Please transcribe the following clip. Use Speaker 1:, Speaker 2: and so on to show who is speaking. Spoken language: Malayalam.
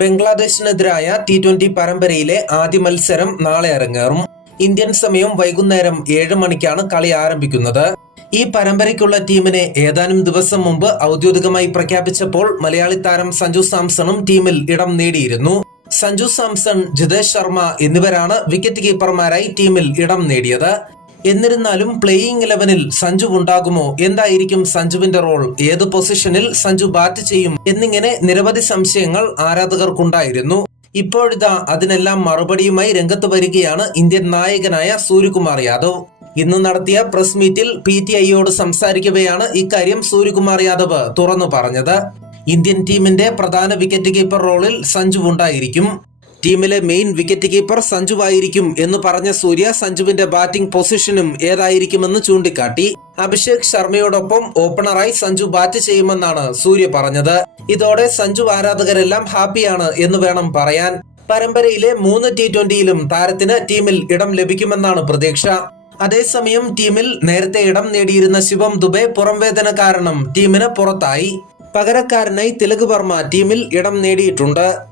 Speaker 1: ബംഗ്ലാദേശിനെതിരായ ടി ട്വന്റി പരമ്പരയിലെ ആദ്യ മത്സരം നാളെ അരങ്ങേറും. ഇന്ത്യൻ സമയം വൈകുന്നേരം ഏഴ് മണിക്കാണ് കളി ആരംഭിക്കുന്നത്. ഈ പരമ്പരയ്ക്കുള്ള ടീമിനെ ഏതാനും ദിവസം മുമ്പ് ഔദ്യോഗികമായി പ്രഖ്യാപിച്ചപ്പോൾ മലയാളി താരം സഞ്ജു സാംസണും ടീമിൽ ഇടം നേടിയിരുന്നു. സഞ്ജു സാംസൺ ജിതേഷ് ശർമ്മ എന്നിവരാണ് വിക്കറ്റ് കീപ്പർമാരായി ടീമിൽ ഇടം നേടിയത്. എന്നിരുന്നാലും പ്ലേയിങ് ഇലവനിൽ സഞ്ജു ഉണ്ടാകുമോ? എന്തായിരിക്കും സഞ്ജുവിന്റെ റോൾ ഏത് പൊസിഷനിൽ സഞ്ജു ബാറ്റ് ചെയ്യും? എന്നിങ്ങനെ നിരവധി സംശയങ്ങൾ ആരാധകർക്കുണ്ടായിരുന്നു. ഇപ്പോഴിതാ അതിനെല്ലാം മറുപടിയുമായി രംഗത്ത് വരികയാണ് ഇന്ത്യൻ നായകനായ സൂര്യകുമാർ യാദവ്. ഇന്ന് നടത്തിയ പ്രസ് മീറ്റിൽ പി ടി ഐയോട് സംസാരിക്കവെയാണ് ഇക്കാര്യം സൂര്യകുമാർ യാദവ് തുറന്നു പറഞ്ഞത്. ഇന്ത്യൻ ടീമിന്റെ പ്രധാന വിക്കറ്റ് കീപ്പർ റോളിൽ സഞ്ജു ഉണ്ടായിരിക്കും. ടീമിലെ മെയിൻ വിക്കറ്റ് കീപ്പർ സഞ്ജുവായിരിക്കും എന്ന് പറഞ്ഞ സൂര്യ സഞ്ജുവിന്റെ ബാറ്റിംഗ് പൊസിഷനും ഏതായിരിക്കുമെന്ന് ചൂണ്ടിക്കാട്ടി. അഭിഷേക് ശർമ്മയോടൊപ്പം ഓപ്പണറായി സഞ്ജു ബാറ്റ് ചെയ്യുമെന്നാണ് സൂര്യ പറഞ്ഞത്. ഇതോടെ സഞ്ജു ആരാധകരെല്ലാം ഹാപ്പിയാണ് എന്ന് വേണം പറയാൻ. പരമ്പരയിലെ മൂന്ന് ടി ട്വന്റിയിലും താരത്തിന് ടീമിൽ ഇടം ലഭിക്കുമെന്നാണ് പ്രതീക്ഷ. അതേസമയം ടീമിൽ നേരത്തെ ഇടം നേടിയിരുന്ന ശിവം ദുബെ പുറംവേദന കാരണം ടീമിന് പുറത്തായി. പകരക്കാരനായി തിലക് വർമ്മ ടീമിൽ ഇടം നേടിയിട്ടുണ്ട്.